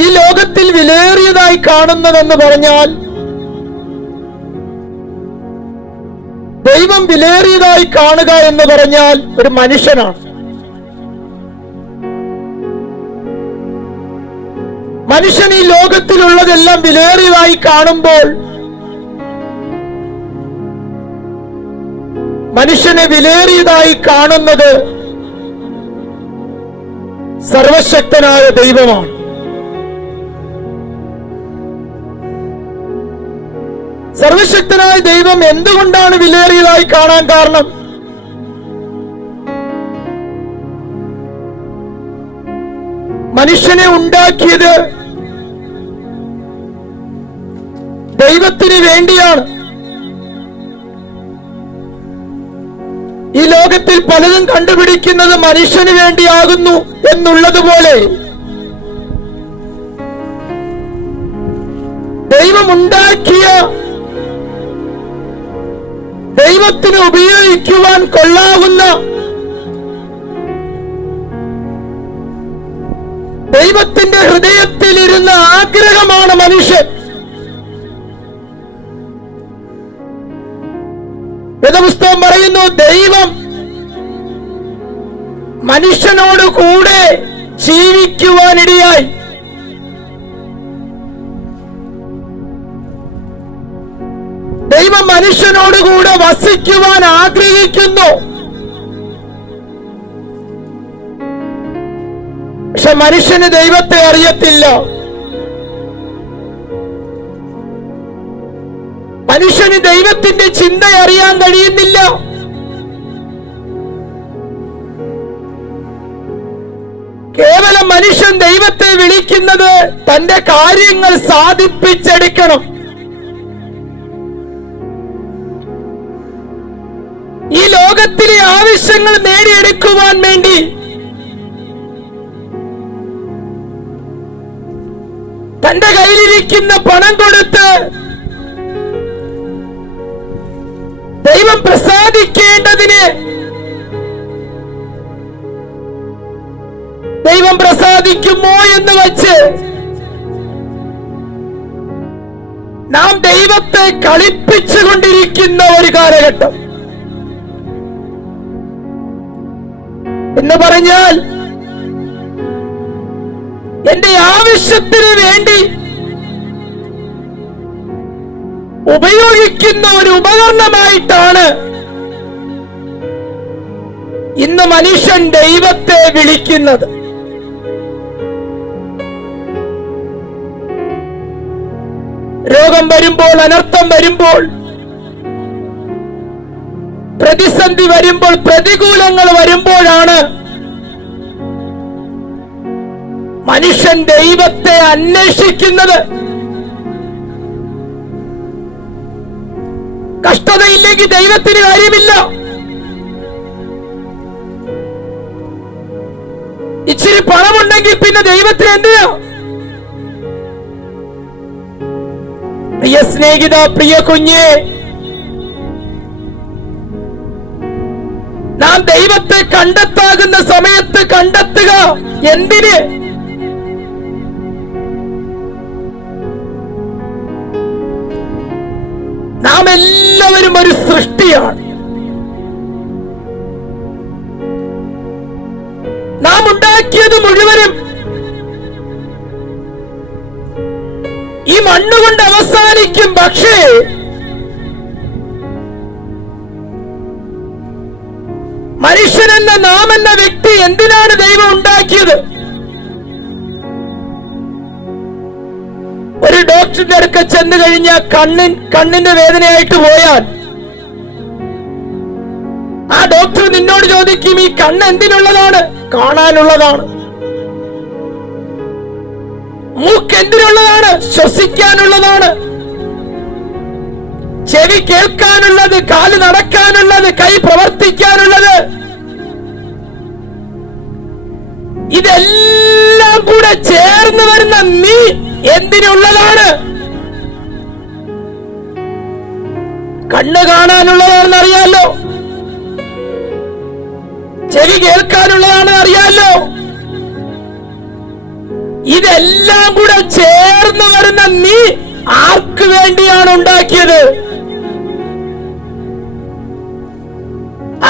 ഈ ലോകത്തിൽ വിലയേറിയതായി കാണുന്നതെന്ന് പറഞ്ഞാൽ, ദൈവം വിലയേറിയതായി കാണുക എന്ന് പറഞ്ഞാൽ ഒരു മനുഷ്യനാണ്. മനുഷ്യൻ ഈ ലോകത്തിലുള്ളതെല്ലാം വിലയേറിയതായി കാണുമ്പോൾ, മനുഷ്യനെ വിലയേറിയതായി കാണുന്നത് സർവശക്തനായ ദൈവമാണ്. സർവശക്തനായ ദൈവം എന്തുകൊണ്ടാണ് വിലയേറിയതായി കാണാൻ കാരണം? മനുഷ്യനെ ഉണ്ടാക്കിയത് ദൈവത്തിന് വേണ്ടിയാണ്. ഈ ലോകത്തിൽ പലതും കണ്ടുപിടിക്കുന്നത് മനുഷ്യന് വേണ്ടിയാകുന്നു എന്നുള്ളതുപോലെ, ദൈവമുണ്ടാക്കിയ, ദൈവത്തിന് ഉപയോഗിക്കുവാൻ കൊള്ളാവുന്ന, ദൈവത്തിന്റെ ഹൃദയത്തിലിരുന്ന ആഗ്രഹമാണ് മനുഷ്യൻ. വേദപുസ്തകം പറയുന്നു, ദൈവം മനുഷ്യനോട് കൂടെ ജീവിക്കുവാനിടയായി. ദൈവം മനുഷ്യനോടുകൂടെ വസിക്കുവാൻ ആഗ്രഹിക്കുന്നു. പക്ഷെ മനുഷ്യന് ദൈവത്തെ അറിയത്തില്ല. മനുഷ്യന് ദൈവത്തിന്റെ ചിന്ത അറിയാൻ കഴിയുന്നില്ല. കേവലം മനുഷ്യൻ ദൈവത്തെ വിളിക്കുന്നത് തന്റെ കാര്യങ്ങൾ സാധിപ്പിച്ചെടുക്കണം. ഈ ലോകത്തിലെ ആവശ്യങ്ങൾ നേടിയെടുക്കുവാൻ വേണ്ടി തന്റെ കയ്യിലിരിക്കുന്ന പണം കൊടുത്ത് ദൈവം പ്രസാദിക്കേണ്ടതിന് ദൈവം പ്രസാദിക്കുമോ എന്ന് വച്ച് നാം ദൈവത്തെ കളിപ്പിച്ചുകൊണ്ടിരിക്കുന്ന ഒരു കാലഘട്ടം എന്ന് പറഞ്ഞാൽ, എന്റെ ആവശ്യത്തിന് വേണ്ടി ഉപയോഗിക്കുന്ന ഒരു ഉപകരണമായിട്ടാണ് ഇന്ന് മനുഷ്യൻ ദൈവത്തെ വിളിക്കുന്നത്. രോഗം വരുമ്പോൾ, അനർത്ഥം വരുമ്പോൾ, പ്രതിസന്ധി വരുമ്പോൾ, പ്രതികൂലങ്ങൾ വരുമ്പോഴാണ് മനുഷ്യൻ ദൈവത്തെ അന്വേഷിക്കുന്നത്. കഷ്ടതയില്ലെങ്കിൽ ദൈവത്തിന് കാര്യമില്ല. ഇച്ചിരി പണമുണ്ടെങ്കിൽ പിന്നെ ദൈവത്തിന് എന്തിനാ? പ്രിയ സ്നേഹിത, പ്രിയ കുഞ്ഞെ, നാം ദൈവത്തെ കണ്ടെത്താകുന്ന സമയത്ത് കണ്ടെത്തുക. എന്തിന്? നാം എല്ലാവരും ഒരു സൃഷ്ടിയാണ്. നാം ഉണ്ടാക്കിയത് മുഴുവനും ഈ മണ്ണുകൊണ്ട് അവസാനിക്കും. പക്ഷേ മനുഷ്യനെന്ന നാം എന്ന വ്യക്തി എന്തിനാണ് ദൈവം ഉണ്ടാക്കിയത്? ഒരു ഡോക്ടറിന്റെ അടുക്ക ചെന്ന് കഴിഞ്ഞാൽ കണ്ണിന്റെ വേദനയായിട്ട് പോയാൽ ആ ഡോക്ടർ നിന്നോട് ചോദിക്കും, ഈ കണ്ണ് എന്തിനുള്ളതാണ്? കാണാനുള്ളതാണ്. മൂക്ക് എന്തിനുള്ളതാണ്? ശ്വസിക്കാനുള്ളതാണ്. ചെവി കേൾക്കാനുള്ളത്, കാല് നടക്കാനുള്ളത്, കൈ പ്രവർത്തിക്കാനുള്ളത്. ഇതെല്ലാം കൂടെ ചേർന്ന് വരുന്ന നീ എന്തിനുള്ളതാണ്? കണ്ണ് കാണാനുള്ളതാണെന്ന് അറിയാലോ, ചെവി കേൾക്കാനുള്ളതാണെന്ന് അറിയാലോ. ഇതെല്ലാം കൂടെ ചേർന്ന് വരുന്ന നീ ആർക്ക് വേണ്ടിയാണ് ഉണ്ടാക്കിയത്?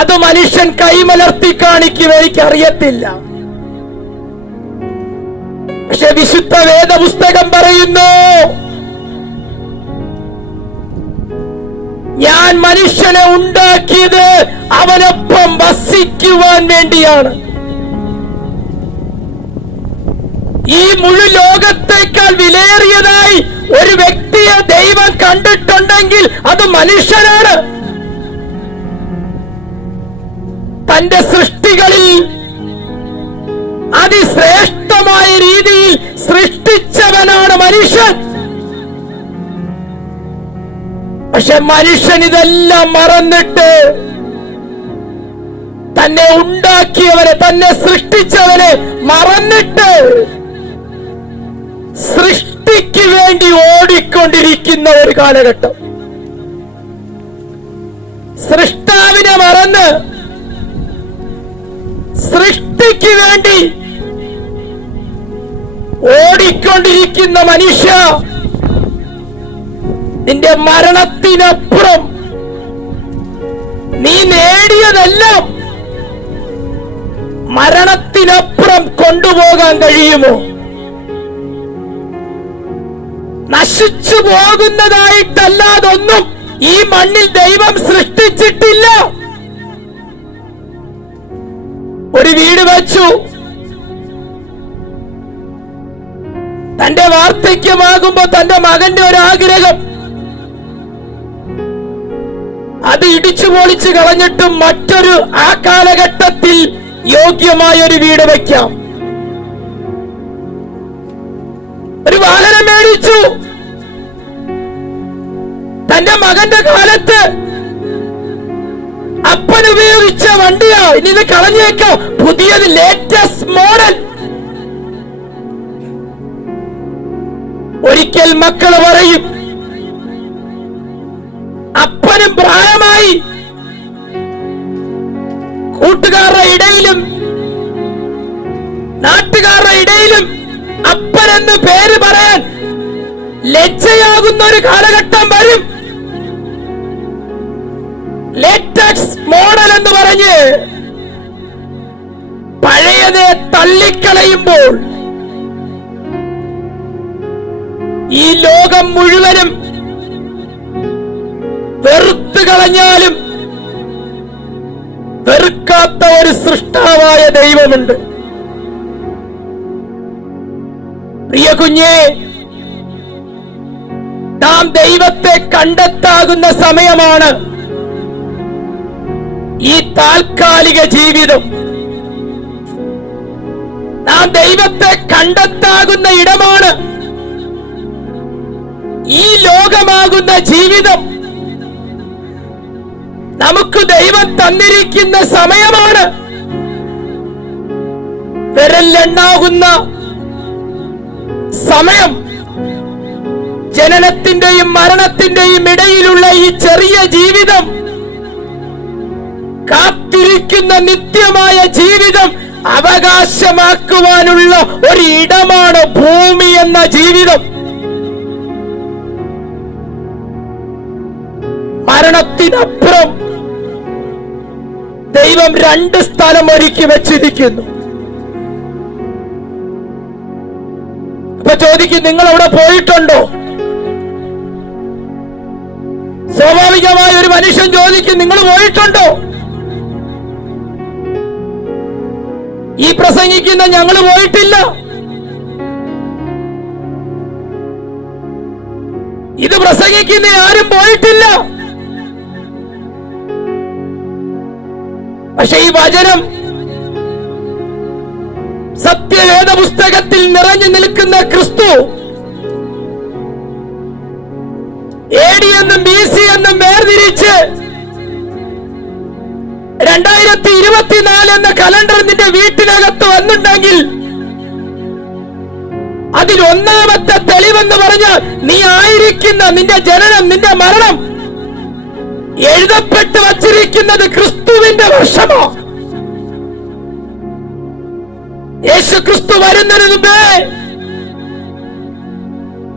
അത് മനുഷ്യൻ കൈമലർത്തി കാണിക്കും, എനിക്കറിയത്തില്ല. പക്ഷെ വിശുദ്ധ വേദപുസ്തകം പറയുന്നു, ഞാൻ മനുഷ്യനെ ഉണ്ടാക്കിയത് അവനൊപ്പം വസിക്കുവാൻ വേണ്ടിയാണ്. ഈ മുഴു ലോകത്തേക്കാൾ വിലയേറിയതായി ഒരു വ്യക്തിയെ ദൈവം കണ്ടിട്ടുണ്ടെങ്കിൽ അത് മനുഷ്യനാണ്. തന്റെ സൃഷ്ടികളിൽ അതിശ്രേഷ്ഠമായ രീതിയിൽ സൃഷ്ടിച്ചവനാണ് മനുഷ്യൻ. പക്ഷെ മനുഷ്യൻ ഇതെല്ലാം മറന്നിട്ട് തന്നെ ഉണ്ടാക്കിയവനെ, തന്നെ സൃഷ്ടിച്ചവനെ മറന്നിട്ട് സൃഷ്ടിക്ക് വേണ്ടി ഓടിക്കൊണ്ടിരിക്കുന്ന ഒരു കാലഘട്ടം. സൃഷ്ടാവിനെ മറന്ന് സൃഷ്ടിക്ക് വേണ്ടി ഓടിക്കൊണ്ടിരിക്കുന്ന മനുഷ്യ, നിന്റെ മരണത്തിനപ്പുറം നീ നേടിയതെല്ലാം മരണത്തിനപ്പുറം കൊണ്ടുപോകാൻ കഴിയുമോ? നശിച്ചു പോകുന്നതായിട്ടല്ലാതൊന്നും ഈ മണ്ണിൽ ദൈവം സൃഷ്ടിച്ചിട്ടില്ല. ഒരു വീട് വെച്ചു, തന്റെ വാർദ്ധക്യമാകുമ്പോ തന്റെ മകന്റെ ഒരു ആഗ്രഹം, അത് ഇടിച്ചു പൊളിച്ചു കളഞ്ഞിട്ടും മറ്റൊരു ആ കാലഘട്ടത്തിൽ യോഗ്യമായ ഒരു വീട് വയ്ക്കാം. ഒരു വാഹനം മേടിച്ചു, തന്റെ മകന്റെ കാലത്ത് അപ്പൻ ഉപയോഗിച്ച വണ്ടിയാ, ഇനി ഇത് കളഞ്ഞേക്കാം, പുതിയത് ലേറ്റസ്റ്റ് മോഡൽ. ഒരിക്കൽ മക്കള് പറയും, അപ്പനും പ്രായമായി, കൂട്ടുകാരുടെ ഇടയിലും നാട്ടുകാരുടെ ഇടയിലും അപ്പനെന്ന് പേര് പറയാൻ ലജ്ജയാകുന്ന ഒരു കാലഘട്ടം വരും. ലേറ്റസ്റ്റ് മോഡൽ എന്ന് പറഞ്ഞ് പഴയതെ തള്ളിക്കളയുമ്പോൾ ഈ ലോകം മുഴുവനും വെറുത്തു കളഞ്ഞാലും വെറുക്കാത്ത ഒരു സൃഷ്ടാവായ ദൈവമുണ്ട്. പ്രിയ കുഞ്ഞേ, നാം ദൈവത്തെ കണ്ടെത്താകുന്ന സമയമാണ് ഈ താൽക്കാലിക ജീവിതം. നാം ദൈവത്തെ കണ്ടെത്താകുന്ന ഇടമാണ് ഈ ലോകമാകുന്ന ജീവിതം. നമുക്ക് ദൈവം തന്നിരിക്കുന്ന സമയമാണ്. വിരലിലെണ്ണാകുന്ന സമയം. ജനനത്തിന്റെയും മരണത്തിന്റെയും ഇടയിലുള്ള ഈ ചെറിയ ജീവിതം, കാത്തിരിക്കുന്ന നിത്യമായ ജീവിതം അവകാശമാക്കുവാനുള്ള ഒരു ഇടമാണ് ഭൂമി എന്ന ജീവിതം. മരണത്തിനപ്പുറം ദൈവം രണ്ട് സ്ഥലം ഒരുക്കി വെച്ചിരിക്കുന്നു. അപ്പൊ ചോദിക്കും, നിങ്ങൾ അവിടെ പോയിട്ടുണ്ടോ? സ്വാഭാവികമായ ഒരു മനുഷ്യൻ ചോദിക്കും, നിങ്ങൾ പോയിട്ടുണ്ടോ? ഈ പ്രസംഗിക്കുന്ന ഞങ്ങൾ പോയിട്ടില്ല. ഇത് പ്രസംഗിക്കുന്ന ആരും പോയിട്ടില്ല. പക്ഷെ ഈ വചനം സത്യവേദ പുസ്തകത്തിൽ നിറഞ്ഞു നിൽക്കുന്ന ക്രിസ്തു AD എന്നും BC എന്നും വേർതിരിച്ച് 2024 എന്ന കലണ്ടർ നിന്റെ വീട്ടിനകത്ത് വന്നിട്ടുണ്ടെങ്കിൽ അതിൽ ഒന്നാമത്തെ തെളിവെന്ന് പറഞ്ഞാൽ നീ ആയിരിക്കുന്ന നിന്റെ ജനനം, നിന്റെ മരണം എഴുതപ്പെട്ട് വച്ചിരിക്കുന്നത് ക്രിസ്തുവിന്റെ വർഷമോ. യേശു ക്രിസ്തു വരുന്നതിന് മുമ്പേ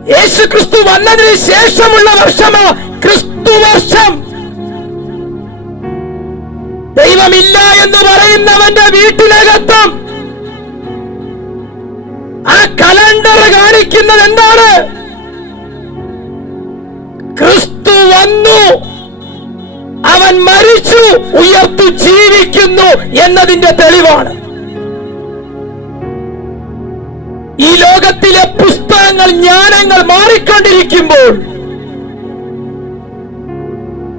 യേശു ക്രിസ്തു വന്നതിന് ശേഷമുള്ള വർഷമോ ക്രിസ്തു വർഷം. ദൈവമില്ല എന്ന് പറയുന്നവന്റെ വീട്ടിനകത്തും ആ കലണ്ടർ കാണിക്കുന്നത് എന്താണ്? ക്രിസ്തു വന്നു, അവൻ മരിച്ചു, ഉയർത്തു ജീവിക്കുന്നു എന്നതിന്റെ തെളിവാണ്. ഈ ലോകത്തിലെ പുസ്തകങ്ങൾ, ജ്ഞാനങ്ങൾ മാറിക്കൊണ്ടിരിക്കുമ്പോൾ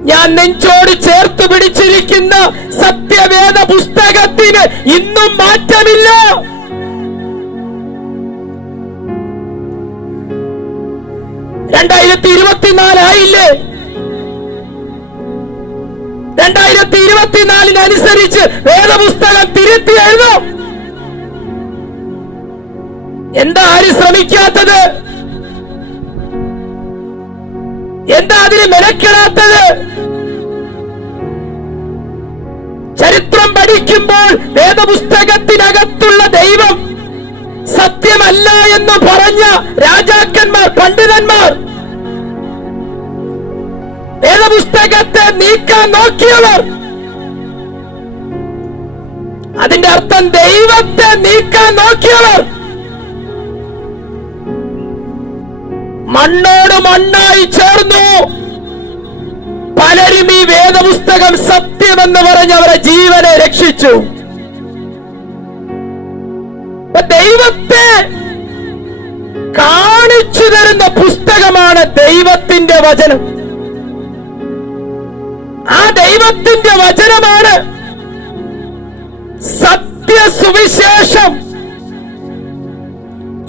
ഞാൻ നെഞ്ചോട് ചേർത്ത് പിടിച്ചിരിക്കുന്ന സത്യവേദ പുസ്തകത്തിന് ഇന്നും മാറ്റമില്ല. ആയില്ലേ? 2024 വേദപുസ്തകം തിരുത്തി എഴുതും. എന്താ ആരും ശ്രമിക്കാത്തത്? എന്താ അതിന് മെനക്കെടാത്തത്? ചരിത്രം പഠിക്കുമ്പോൾ വേദപുസ്തകത്തിനകത്തുള്ള ദൈവം സത്യമല്ല എന്ന് പറഞ്ഞ രാജാക്കന്മാർ, പണ്ഡിതന്മാർ, വേദപുസ്തകത്തെ നീക്കാൻ നോക്കിയവർ, അതിന്റെ അർത്ഥം ദൈവത്തെ നീക്കാൻ നോക്കിയവർ മണ്ണോട് മണ്ണായി ചേർന്നു. പലരും ഈ വേദപുസ്തകം സത്യമെന്ന് പറഞ്ഞ് അവരെ ജീവനെ രക്ഷിച്ചു. ദൈവത്തെ കാണിച്ചു തരുന്ന പുസ്തകമാണ് ദൈവത്തിന്റെ വചനം. ആ ദൈവത്തിന്റെ വചനമാണ് സത്യസുവിശേഷം.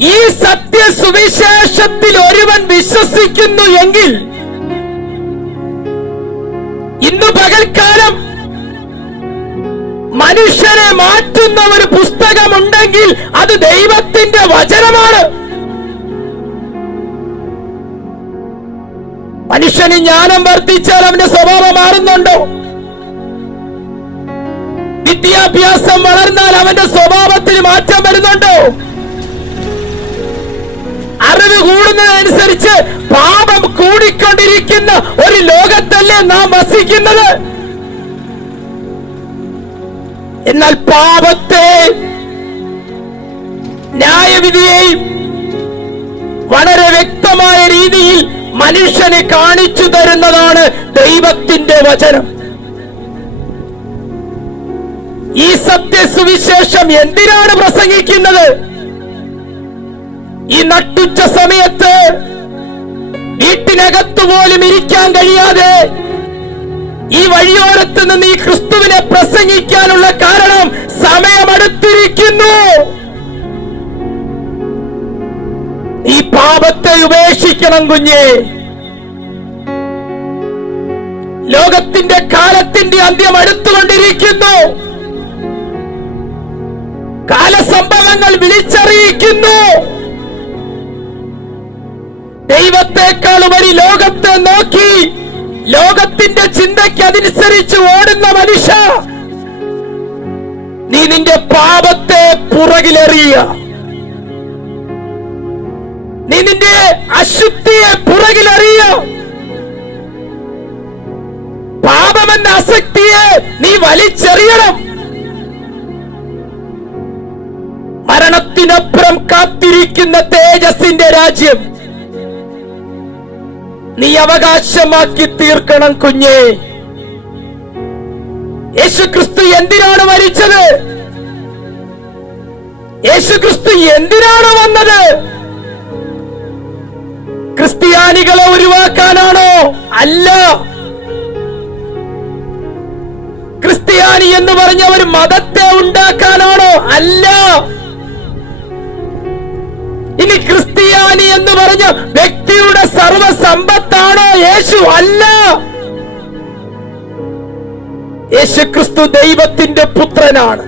ഈ സത്യസുവിശേഷത്തിൽ ഒരുവൻ വിശ്വസിക്കുന്നു എങ്കിൽ ഇന്ന് പകൽക്കാലം മനുഷ്യനെ മാറ്റുന്ന ഒരു പുസ്തകമുണ്ടെങ്കിൽ അത് ദൈവത്തിന്റെ വചനമാണ്. മനുഷ്യന് ജ്ഞാനം വർദ്ധിച്ചാൽ അവന്റെ സ്വഭാവം മാറുന്നുണ്ടോ? വിദ്യാഭ്യാസം വളർന്നാൽ അവന്റെ സ്വഭാവത്തിൽ മാറ്റം വരുന്നുണ്ടോ? അറിവ് കൂടുന്നതനുസരിച്ച് പാപം കൂടിക്കൊണ്ടിരിക്കുന്ന ഒരു ലോകത്തല്ലേ നാം വസിക്കുന്നത്? എന്നാൽ പാപത്തെ, ന്യായവിധിയെയും വളരെ വ്യക്തമായ രീതിയിൽ മനുഷ്യനെ കാണിച്ചു തരുന്നതാണ് ദൈവത്തിന്റെ വചനം. ഈ സത്യസുവിശേഷം എന്തിനാണ് പ്രസംഗിക്കുന്നത്? ഈ നട്ടുച്ച സമയത്ത് വീട്ടിനകത്തു പോലും ഇരിക്കാൻ കഴിയാതെ ഈ വഴിയോരത്ത് നിന്ന് ഈ ക്രിസ്തുവിനെ പ്രസംഗിക്കാനുള്ള കാരണം സമയമടുത്തിരിക്കുന്നു. ഈ പാപത്തെ ഉപേക്ഷിക്കണം കുഞ്ഞേ. ലോകത്തിന്റെ കാലത്തിന്റെ അന്ത്യം അടുത്തുകൊണ്ടിരിക്കുന്നു. കാലസംഭവങ്ങൾ വിളിച്ചറിയിക്കുന്നു. ദൈവത്തെക്കാൾ ഉപരി ലോകത്തെ നോക്കി ലോകത്തിന്റെ ചിന്തയ്ക്ക് അതനുസരിച്ച് ഓടുന്ന മനുഷ്യ, നീ നിന്റെ പാപത്തെ പുറകിലെറിയ, നീ നിന്റെ അശുദ്ധിയെ പുറകിലെറിയ, പാപമെന്ന ആസക്തിയെ നീ വലിച്ചെറിയണം. മരണത്തിനപ്പുറം കാത്തിരിക്കുന്ന തേജസ്സിന്റെ രാജ്യം നീ അവകാശമാക്കി തീർക്കണം കുഞ്ഞേ. യേശുക്രിസ്തു എന്തിനാണ് മരിച്ചത്? യേശുക്രിസ്തു എന്തിനാണ് വന്നത്? ക്രിസ്ത്യാനികളെ ഒഴിവാക്കാനാണോ? അല്ല. ക്രിസ്ത്യാനി എന്ന് പറഞ്ഞ ഒരു മതത്തെ ഉണ്ടാക്കാനാണോ? അല്ല. ഇനി ക്രിസ്ത്യാനി എന്ന് പറഞ്ഞ വ്യക്തിയുടെ സർവസമ്പത്താണോ യേശു? അല്ല. യേശുക്രിസ്തു ദൈവത്തിന്റെ പുത്രനാണ്.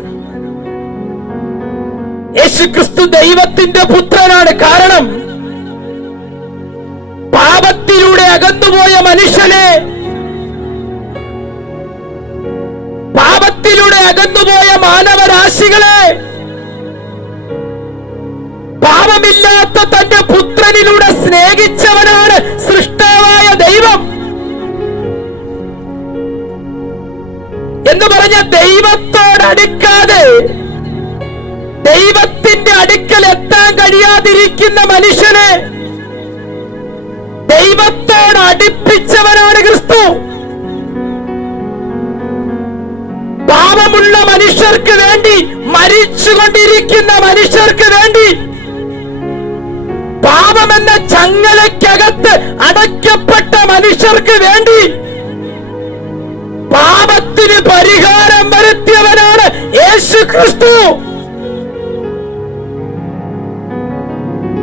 യേശുക്രിസ്തു ദൈവത്തിന്റെ പുത്രനാണ്. കാരണം പാപത്തിലൂടെ അകന്നുപോയ മനുഷ്യനെ, പാപത്തിലൂടെ അകന്നുപോയ മാനവരാശികളെ പാപമില്ലാത്ത തന്റെ പുത്രനിലൂടെ സ്നേഹിച്ചു മരിച്ചുകൊണ്ടിരിക്കുന്ന മനുഷ്യനെ ദൈവത്തോട് അടുപ്പിച്ചവനാണ് ക്രിസ്തു. പാപമുള്ള മനുഷ്യർക്ക് വേണ്ടി, മരിച്ചുകൊണ്ടിരിക്കുന്ന മനുഷ്യർക്ക് വേണ്ടി, പാപമെന്ന ചങ്ങലയ്ക്കകത്ത് അടയ്ക്കപ്പെട്ട മനുഷ്യർക്ക് വേണ്ടി പാപത്തിന് പരിഹാരം വരുത്തിയവനാണ് യേശുക്രിസ്തു.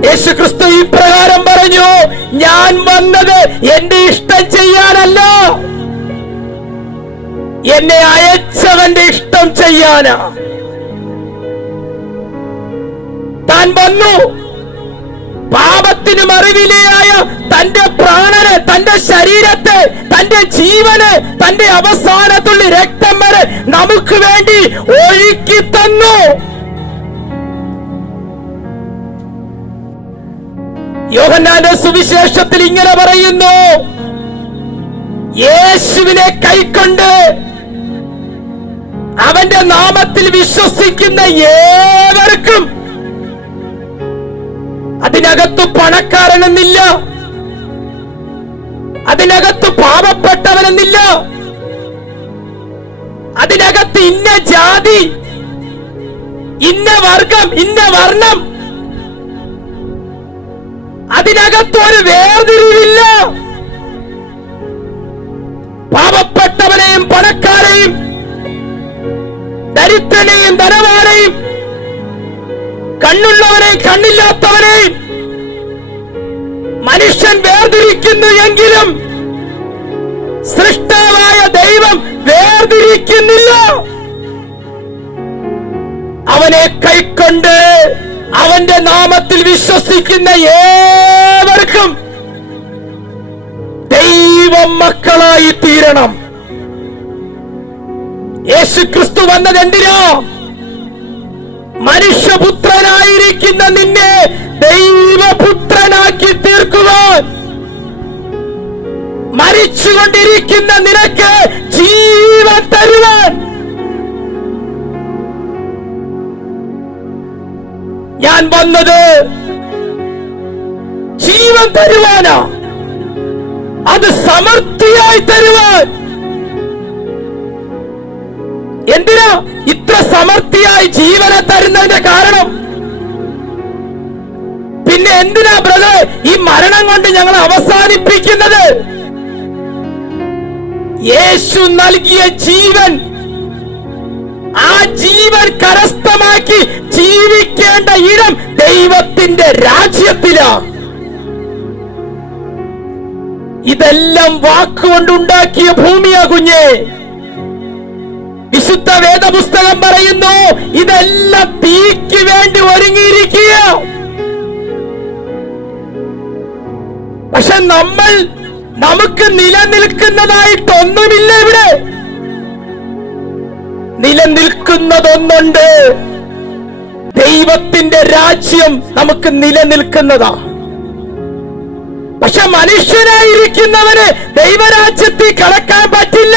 യേശുക്രിസ്തു ഇപ്രകാരം പറഞ്ഞു, ഞാൻ വന്നത് എന്റെ ഇഷ്ടം ചെയ്യാനല്ല, എന്നെ അയച്ചവന്റെ ഇഷ്ടം ചെയ്യാനാ. താൻ വന്നു പാപത്തിന് മറിവിലയായ തന്റെ പ്രാണനെ, തന്റെ ശരീരത്തെ, തന്റെ ജീവന്, തന്റെ അവസാനത്തുള്ളി രക്തം വരെ നമുക്ക് വേണ്ടി ഒഴുക്കി തന്നു. യോഹന്നാന്റെ സുവിശേഷത്തിൽ ഇങ്ങനെ പറയുന്നു, യേശുവിനെ കൈക്കൊണ്ട് അവന്റെ നാമത്തിൽ വിശ്വസിക്കുന്ന ഏവർക്കും, അതിനകത്ത് പണക്കാരനെന്നില്ല, അതിനകത്ത് പാവപ്പെട്ടവനെന്നില്ല, അതിനകത്ത് ഇന്ന ജാതി, ഇന്ന വർഗം, ഇന്ന വർണ്ണം, അതിനകത്ത് ഒരു വേർതിരിവില്ല. പാവപ്പെട്ടവനെയും പണക്കാരെയും, ദരിദ്രനെയും ധനവാനെയും, കണ്ണുള്ളവനെയും കണ്ണില്ലാത്തവനെയും മനുഷ്യൻ വേർതിരിക്കുന്നു എങ്കിലും സൃഷ്ടാവായ ദൈവം വേർതിരിക്കുന്നില്ല. അവനെ കൈക്കൊണ്ട് അവന്റെ നാമത്തിൽ വിശ്വസിക്കുന്ന ഏവർക്കും ദൈവം മക്കളായി തീരണം. യേശുക്രിസ്തു വന്നത് എന്തിനാ? മനുഷ്യപുത്രനായിരിക്കുന്ന നിന്നെ ദൈവപുത്രനാക്കി തീർക്കുവാൻ, മരിച്ചുകൊണ്ടിരിക്കുന്ന നിനക്ക് ജീവൻ തരുവാൻ. ഞാൻ വന്നത് ജീവൻ തരുവാനാ, അത് സമൃദ്ധിയായി തരുവാൻ. എന്തിനാ ഇത്ര സമൃദ്ധിയായി ജീവനെ തരുന്നതിന്റെ കാരണം? പിന്നെ എന്തിനാ ബ്രദർ ഈ മരണം കൊണ്ട് ഞങ്ങൾ അവസാനിപ്പിക്കുന്നത്? യേശു നൽകിയ ജീവൻ, ആ ജീവൻ കരസ്ഥമാക്കി ജീവിക്കേണ്ട ഇടം ദൈവത്തിന്റെ രാജ്യത്തിലാ. ഇതെല്ലാം വാക്കുകൊണ്ടുണ്ടാക്കിയ ഭൂമിയാ കുഞ്ഞേ. വിശുദ്ധ വേദപുസ്തകം പറയുന്നു, ഇതെല്ലാം തീക്ക് വേണ്ടി ഒരുങ്ങിയിരിക്കുക. പക്ഷെ നമുക്ക് നിലനിൽക്കുന്നതായിട്ടൊന്നുമില്ല. ഇവിടെ നിലനിൽക്കുന്നതൊന്നുണ്ട്. ദൈവത്തിന്റെ രാജ്യം നമുക്ക് നിലനിൽക്കുന്നതാ. പക്ഷെ മനുഷ്യനായിരിക്കുന്നവന് ദൈവരാജ്യത്തിൽ കടക്കാൻ പറ്റില്ല.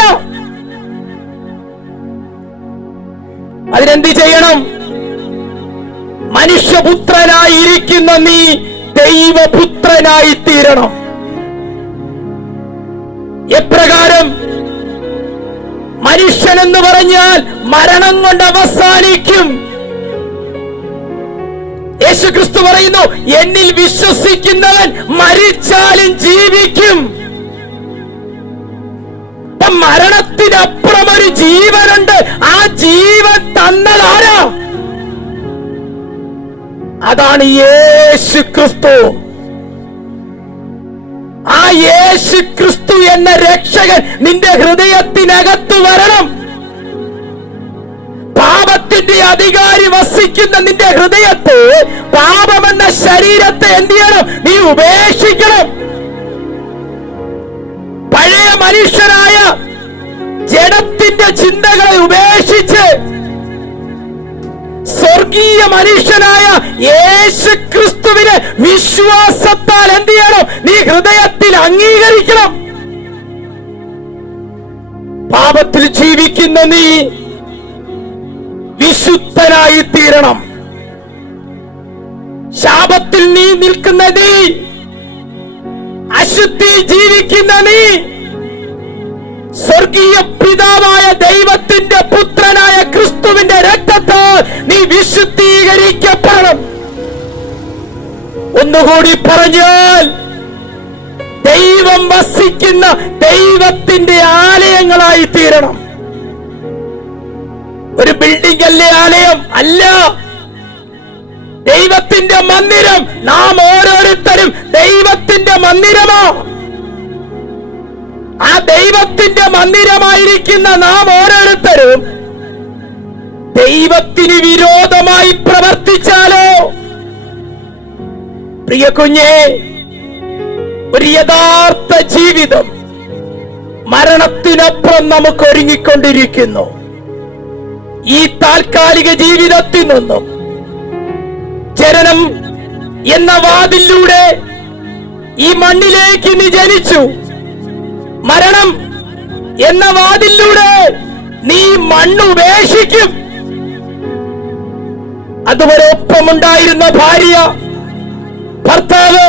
അതിനെന്ത് ചെയ്യണം? മനുഷ്യപുത്രനായിരിക്കുന്ന നീ ദൈവപുത്രനായി തീരണം. എപ്രകാരം? മനുഷ്യനെന്ന് പറഞ്ഞാൽ മരണം കൊണ്ട് അവസാനിക്കും. യേശുക്രിസ്തു പറയുന്നു, എന്നിൽ വിശ്വസിക്കുന്നവൻ മരിച്ചാലും ജീവിക്കും. മരണത്തിനപ്പുറം ഒരു ജീവനുണ്ട്. ആ ജീവൻ തന്നതാരാ? അതാണ് യേശുക്രിസ്തു. ആ യേശുക്രിസ്തു എന്ന രക്ഷകൻ നിന്റെ ഹൃദയത്തിനകത്ത് വരണം. പാപത്തിന്റെ അധികാരി വസിക്കുന്ന നിന്റെ ഹൃദയത്തെ, പാപമെന്ന ശരീരത്തെ എന്ത് ചെയ്യണം? നീ ഉപേക്ഷിക്കണം. പഴയ മനുഷ്യനായ ജഡത്തിന്റെ ചിന്തകളെ ഉപേക്ഷിച്ച് സ്വർഗീയ മനുഷ്യനായ യേശുക്രിസ്തുവിനെ വിശ്വാസത്താൽ എന്ത് ചെയ്യണം? നീ ഹൃദയത്തിൽ അംഗീകരിക്കണം. പാപത്തിൽ ജീവിക്കുന്ന നീ വിശുദ്ധനായി തീരണം. ശാപത്തിൽ നീ നിൽക്കുന്ന നീ, അശുദ്ധി ജീവിക്കുന്ന നീ, സ്വർഗീയ പിതാവായ ദൈവത്തിന്റെ പുത്രനായ ക്രിസ്തുവിന്റെ രക്തത്താൽ നീ വിശുദ്ധീകരിക്കപ്പെടണം. ഒന്നുകൂടി പറഞ്ഞാൽ, ദൈവം വസിക്കുന്ന ദൈവത്തിന്റെ ആലയങ്ങളായി തീരണം. ഒരു ബിൽഡിംഗ് അല്ലേ ആലയം? അല്ല, ദൈവത്തിന്റെ മന്ദിരം. നാം ഓരോരുത്തരും ദൈവത്തിന്റെ മന്ദിരമാ. ആ ദൈവത്തിന്റെ മന്ദിരമായിരിക്കുന്ന നാം ഓരോരുത്തരും ദൈവത്തിന് വിരോധമായി പ്രവർത്തിച്ചാലോ? പ്രിയ കുഞ്ഞേ, ഒരു യഥാർത്ഥ ജീവിതം മരണത്തിനപ്പുറം നമുക്ക് ഒരുങ്ങിക്കൊണ്ടിരിക്കുന്നു. ഈ താൽക്കാലിക ജീവിതത്തിൽ നിന്നും ജനനം എന്ന വാതിലൂടെ ഈ മണ്ണിലേക്ക് നീ ജനിച്ചു. മരണം എന്ന വാതിലൂടെ നീ മണ്ണുപേക്ഷിക്കും. അതുവരെ ഒപ്പമുണ്ടായിരുന്ന ഭാര്യ, ഭർത്താവ്,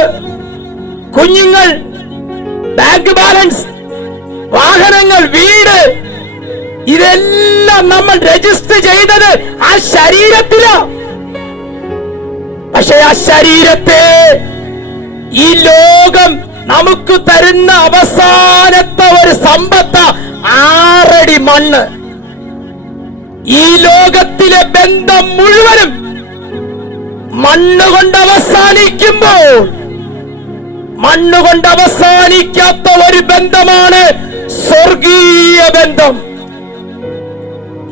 കുഞ്ഞുങ്ങൾ, ബാങ്ക് ബാലൻസ്, വാഹനങ്ങൾ, വീട്, ഇതെല്ലാം നമ്മൾ രജിസ്റ്റർ ചെയ്തത് ആ ശരീരത്തിലാ. പക്ഷെ ആ ശരീരത്തെ ഈ ലോകം നമുക്ക് തരുന്ന അവസാനത്തെ ഒരു സമ്പത്ത് 6 അടി മണ്ണ്. ഈ ലോകത്തിലെ ബന്ധം മുഴുവനും മണ്ണുകൊണ്ട് അവസാനിക്കുമ്പോൾ മണ്ണുകൊണ്ട് അവസാനിക്കാത്ത ഒരു ബന്ധമാണ് സ്വർഗീയ ബന്ധം,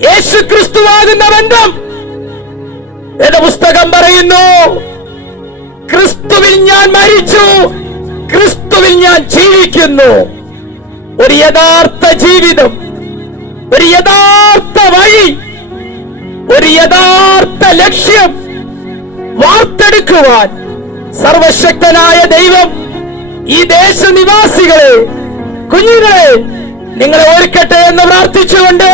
യേശുക്രിസ്തുവാകുന്ന ബന്ധം. വേദപുസ്തകം പറയുന്നു, ക്രിസ്തുവിൽ ഞാൻ മരിച്ചു, ക്രിസ്തുവിൽ ഞാൻ ജീവിക്കുന്നു. ഒരു യഥാർത്ഥ ജീവിതം, ഒരു യഥാർത്ഥ വഴി, ഒരു യഥാർത്ഥ ലക്ഷ്യം വാർത്തെടുക്കുവാൻ സർവശക്തനായ ദൈവം ഈ ദേശനിവാസികളെ, കുഞ്ഞുങ്ങളെ നിങ്ങളെ ഒരുക്കട്ടെ എന്ന് പ്രാർത്ഥിച്ചുകൊണ്ട്